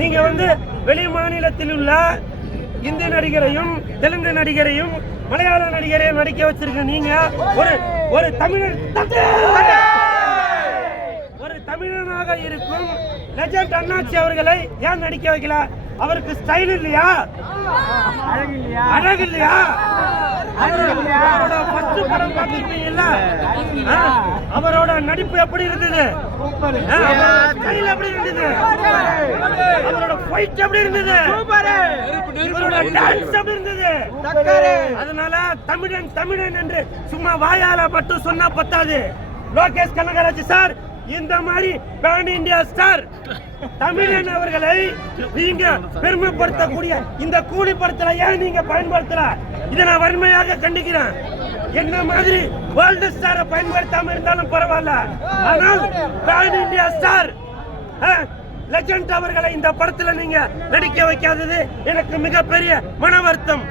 நீங்க வெளி மாநிலத்தில் உள்ள இந்தி நடிகரையும் தெலுங்கு நடிகரையும் மலையாள நடிகரையும் நடிக்க வச்சிருக்க நீங்க ஒரு தமிழனாக இருக்கும் லெஜண்ட் அண்ணாச்சி அவர்களை ஏன் நடிக்க வைக்கல? அவருக்கு ஸ்டைல் இல்லையா? அழகு இல்லையா? அவரோட ஃபர்ஸ்ட் படம் பார்த்திருப்பீங்கல்ல, அவரோட நடிப்பு எப்படி இருந்தது? ஸ்டைல் எப்படி இருந்தது? அவரோட ஃபைட் எப்படி இருந்தது? அவரோட டான்ஸ் எப்படி இருந்தது? அதனால தமிழன் தமிழன் என்று சும்மா வாயால மட்டும் சொன்னா பத்தாது. லோகேஷ் கனகராஜ் சார், இந்த மாதிரி பேன் இந்தியா ஸ்டார் தமிழன் அவர்களை நீங்க பெருமைப்படுத்தக்கூடிய இந்த கூலி படத்துல ஏன் நீங்க பயன்படுத்தல? இதை நான் வன்மையாக கண்டிக்கிறேன். என்ன மாதிரி வேர்ல்டு ஸ்டாரை பயன்படுத்தாம இருந்தாலும் பரவாயில்ல, ஆனால் பேன் இந்தியா ஸ்டார் லெஜண்ட் அவர்களை இந்த படத்துல நீங்க நடிக்க வைக்காதது எனக்கு மிகப்பெரிய மன வருத்தம்.